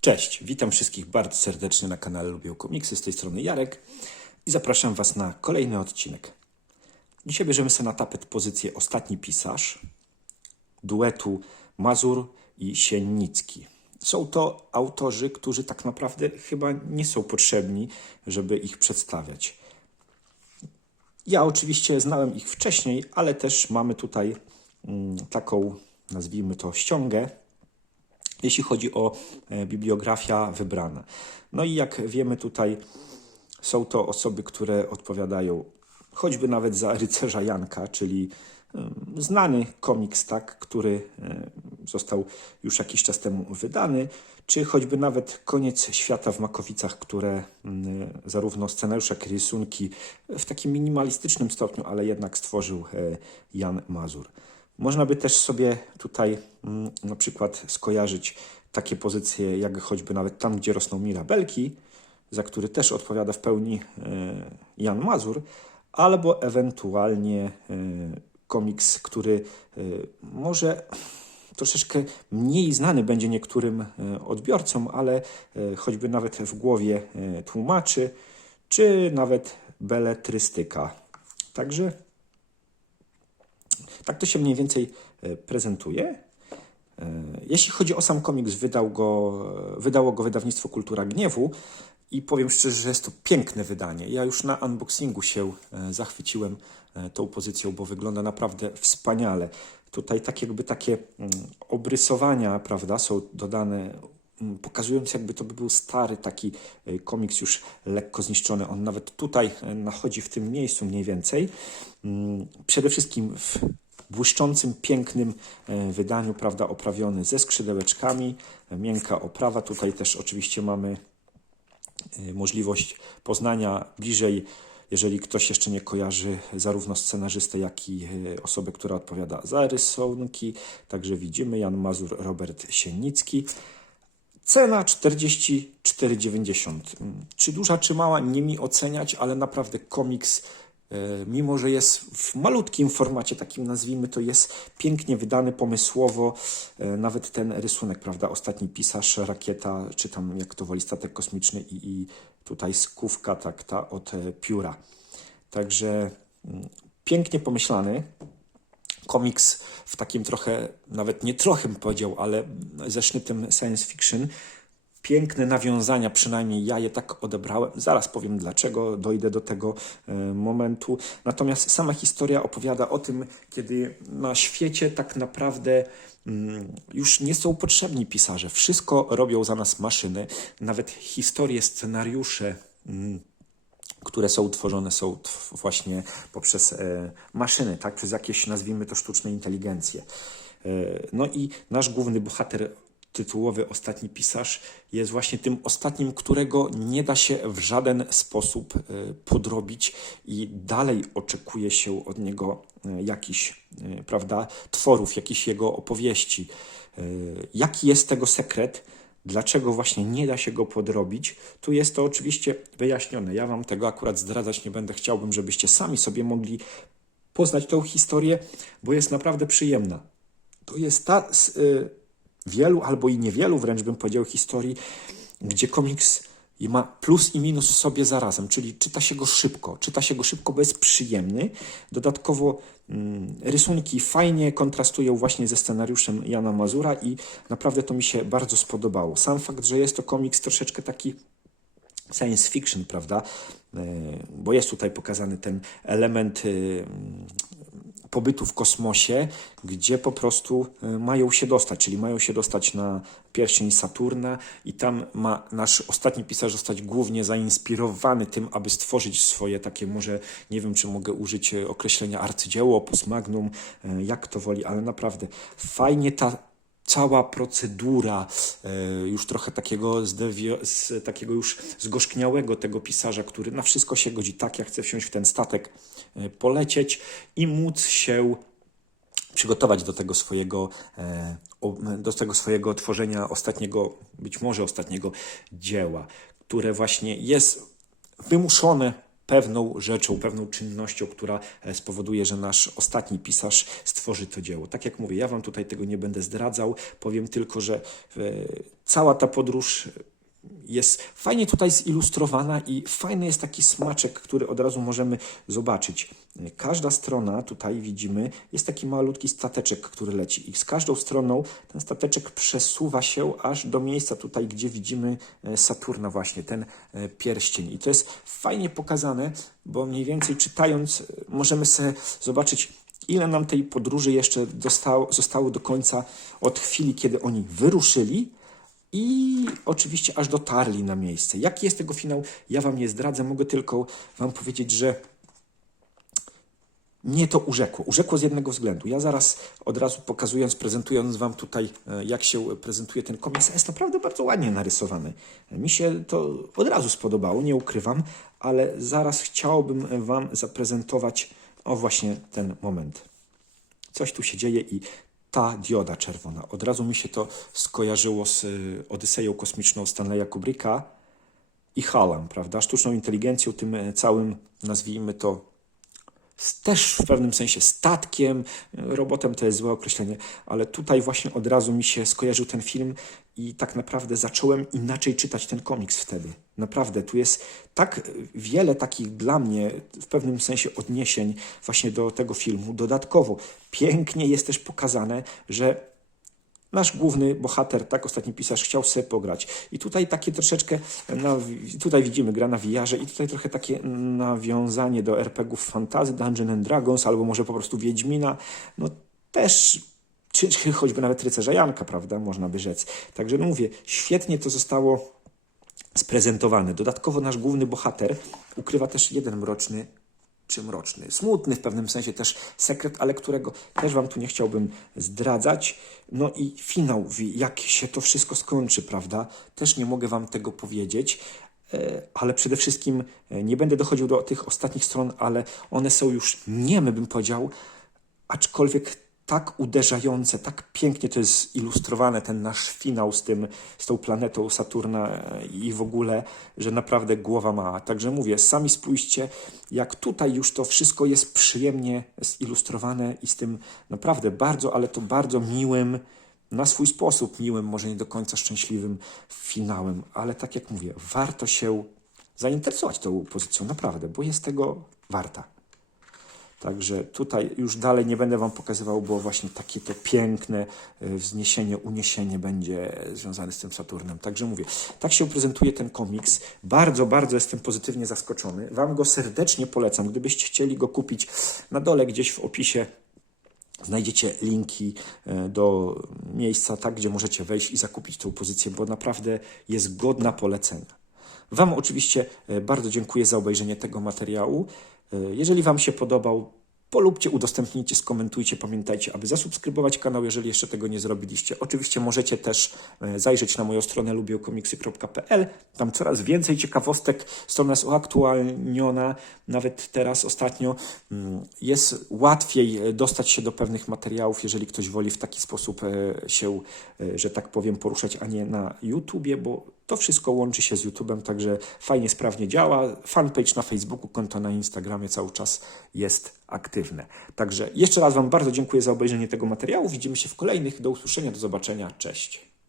Cześć, witam wszystkich bardzo serdecznie na kanale Lubię Komiksy, z tej strony Jarek i zapraszam Was na kolejny odcinek. Dzisiaj bierzemy sobie na tapet pozycję Ostatni Pisarz duetu Mazur i Siennicki. Są to autorzy, którzy tak naprawdę chyba nie są potrzebni, żeby ich przedstawiać. Ja oczywiście znałem ich wcześniej, ale też mamy tutaj mm, taką, nazwijmy to, ściągę, jeśli chodzi o e, bibliografia wybrana. No i jak wiemy tutaj są to osoby, które odpowiadają choćby nawet za rycerza Janka, czyli em, znany komiks, tak, który e, został już jakiś czas temu wydany, czy choćby nawet Koniec świata w Makowicach, które zarówno scenariusz, jak i rysunki w takim minimalistycznym stopniu, ale jednak stworzył e, Jan Mazur. Można by też sobie tutaj mm, na przykład skojarzyć takie pozycje, jak choćby nawet tam, gdzie rosną mirabelki, za który też odpowiada w pełni e, Jan Mazur, albo ewentualnie e, komiks, który e, może troszeczkę mniej znany będzie niektórym odbiorcom, ale choćby nawet w głowie tłumaczy, czy nawet beletrystyka. Także tak to się mniej więcej e, prezentuje. E, Jeśli chodzi o sam komiks, wydał go, wydało go wydawnictwo Kultura Gniewu i powiem szczerze, że jest to piękne wydanie. Ja już na unboxingu się e, zachwyciłem e, tą pozycją, bo wygląda naprawdę wspaniale. Tutaj tak jakby takie mm, obrysowania, prawda, są dodane mm, pokazując jakby to by był stary taki e, komiks już lekko zniszczony. On nawet tutaj e, nachodzi w tym miejscu mniej więcej. Mm, Przede wszystkim w błyszczącym, pięknym e, wydaniu, prawda, oprawiony ze skrzydełeczkami, miękka oprawa. Tutaj też oczywiście mamy e, możliwość poznania bliżej, jeżeli ktoś jeszcze nie kojarzy, zarówno scenarzystę, jak i e, osobę, która odpowiada za rysunki. Także widzimy Jan Mazur, Robert Siennicki. Cena 44,90. Mm, Czy duża, czy mała, nie mi oceniać, ale naprawdę komiks, mimo że jest w malutkim formacie, takim nazwijmy to, jest pięknie wydany, pomysłowo. E, Nawet ten rysunek, prawda, ostatni pisarz, rakieta, czy tam jak to woli, statek kosmiczny i, i tutaj skówka, tak, ta od e, pióra. Także mm, pięknie pomyślany komiks w takim trochę, nawet nie trochę bym powiedział, ale ze sznytem science fiction. Piękne nawiązania, przynajmniej ja je tak odebrałem. Zaraz powiem dlaczego, dojdę do tego e, momentu. Natomiast sama historia opowiada o tym, kiedy na świecie tak naprawdę mm, już nie są potrzebni pisarze. Wszystko robią za nas maszyny. Nawet historie, scenariusze. mm, które są tworzone są właśnie poprzez e, maszyny, tak? Przez jakieś, nazwijmy to, sztuczne inteligencje. E, no i nasz główny bohater tytułowy, ostatni pisarz, jest właśnie tym ostatnim, którego nie da się w żaden sposób e, podrobić i dalej oczekuje się od niego e, jakichś, e, prawda, tworów, jakichś jego opowieści. Jaki jest tego sekret? Dlaczego właśnie nie da się go podrobić? Tu jest to oczywiście wyjaśnione. Ja Wam tego akurat zdradzać nie będę. Chciałbym, żebyście sami sobie mogli poznać tą historię, bo jest naprawdę przyjemna. To jest ta wielu albo i niewielu wręcz bym powiedział historii, gdzie komiks ma plus i minus w sobie zarazem, czyli czyta się go szybko, czyta się go szybko, bo jest przyjemny. Dodatkowo mm, rysunki fajnie kontrastują właśnie ze scenariuszem Jana Mazura i naprawdę to mi się bardzo spodobało. Sam fakt, że jest to komiks troszeczkę taki science fiction, prawda? E, Bo jest tutaj pokazany ten element y, pobytu w kosmosie, gdzie po prostu y, mają się dostać, czyli mają się dostać na pierścień Saturna i tam ma nasz ostatni pisarz zostać głównie zainspirowany tym, aby stworzyć swoje takie, może nie wiem, czy mogę użyć y, określenia arcydzieło, opus magnum, y, jak to woli, ale naprawdę fajnie ta cała procedura już trochę takiego, z, takiego już zgorzkniałego tego pisarza, który na wszystko się godzi, tak jak chce wsiąść w ten statek, polecieć i móc się przygotować do tego swojego, e, do tego swojego tworzenia ostatniego, być może ostatniego dzieła, które właśnie jest wymuszone pewną rzeczą, pewną czynnością, która e, spowoduje, że nasz ostatni pisarz stworzy to dzieło. Tak jak mówię, ja Wam tutaj tego nie będę zdradzał, powiem tylko, że e, cała ta podróż jest fajnie tutaj zilustrowana i fajny jest taki smaczek, który od razu możemy zobaczyć. Każda strona, tutaj widzimy, jest taki malutki stateczek, który leci i z każdą stroną ten stateczek przesuwa się aż do miejsca tutaj, gdzie widzimy e, Saturna właśnie, ten e, pierścień. I to jest fajnie pokazane, bo mniej więcej czytając e, możemy sobie zobaczyć, ile nam tej podróży jeszcze dostało, zostało do końca od chwili, kiedy oni wyruszyli, i oczywiście aż dotarli na miejsce. Jaki jest tego finał, ja Wam nie zdradzę, mogę tylko Wam powiedzieć, że mnie to urzekło. Urzekło z jednego względu. Ja zaraz od razu pokazując, prezentując Wam tutaj, e, jak się prezentuje ten komiks, jest naprawdę bardzo ładnie narysowany. Mi się to od razu spodobało, nie ukrywam, ale zaraz chciałbym Wam zaprezentować o właśnie ten moment. Coś tu się dzieje i ta dioda czerwona. Od razu mi się to skojarzyło z y, Odyseją kosmiczną Stanleya Kubricka i HALem, prawda? Sztuczną inteligencją, tym e, całym, nazwijmy to, też w pewnym sensie statkiem, e, robotem to jest złe określenie, ale tutaj właśnie od razu mi się skojarzył ten film i tak naprawdę zacząłem inaczej czytać ten komiks wtedy. Naprawdę, tu jest tak wiele takich dla mnie w pewnym sensie odniesień właśnie do tego filmu. Dodatkowo pięknie jest też pokazane, że nasz główny bohater, tak ostatni pisarz, chciał sobie pograć. I tutaj takie troszeczkę, nawi- tutaj widzimy gra na wiarze i tutaj trochę takie nawiązanie do RPGów fantazy, Dungeon and Dragons, albo może po prostu Wiedźmina, no też, czy, czy choćby nawet Rycerza Janka, prawda, można by rzec. Także no mówię, świetnie to zostało sprezentowane. Dodatkowo nasz główny bohater ukrywa też jeden mroczny czy mroczny, smutny w pewnym sensie też sekret, ale którego też Wam tu nie chciałbym zdradzać. No i finał, jak się to wszystko skończy, prawda? Też nie mogę Wam tego powiedzieć, e, ale przede wszystkim e, nie będę dochodził do tych ostatnich stron, ale one są już nieme, bym powiedział, aczkolwiek tak uderzające, tak pięknie to jest ilustrowane, ten nasz finał z, tym, z tą planetą Saturna e, i w ogóle, że naprawdę głowa mała. Także mówię, sami spójrzcie, jak tutaj już to wszystko jest przyjemnie zilustrowane i z tym naprawdę bardzo, ale to bardzo miłym, na swój sposób miłym, może nie do końca szczęśliwym finałem, ale tak jak mówię, warto się zainteresować tą pozycją, naprawdę, bo jest tego warta. Także tutaj już dalej nie będę Wam pokazywał, bo właśnie takie to piękne y, wzniesienie, uniesienie będzie związane z tym Saturnem. Także mówię, tak się prezentuje ten komiks. Bardzo, bardzo jestem pozytywnie zaskoczony. Wam go serdecznie polecam. Gdybyście chcieli go kupić, na dole gdzieś w opisie Znajdziecie linki e, do miejsca, tak, gdzie możecie wejść i zakupić tą pozycję, bo naprawdę jest godna polecenia. Wam oczywiście e, bardzo dziękuję za obejrzenie tego materiału. E, Jeżeli Wam się podobał, polubcie, udostępnijcie, skomentujcie. Pamiętajcie, aby zasubskrybować kanał, jeżeli jeszcze tego nie zrobiliście. Oczywiście możecie też e, zajrzeć na moją stronę lubiekomiksy.pl. Tam coraz więcej ciekawostek. Strona jest uaktualniona, nawet teraz ostatnio. Mm, Jest łatwiej e, dostać się do pewnych materiałów, jeżeli ktoś woli w taki sposób się, że tak powiem, poruszać, a nie na YouTubie, bo to wszystko łączy się z YouTube'em, także fajnie, sprawnie działa. Fanpage na Facebooku, konto na Instagramie cały czas jest aktywne. Także jeszcze raz Wam bardzo dziękuję za obejrzenie tego materiału. Widzimy się w kolejnych. Do usłyszenia, do zobaczenia. Cześć.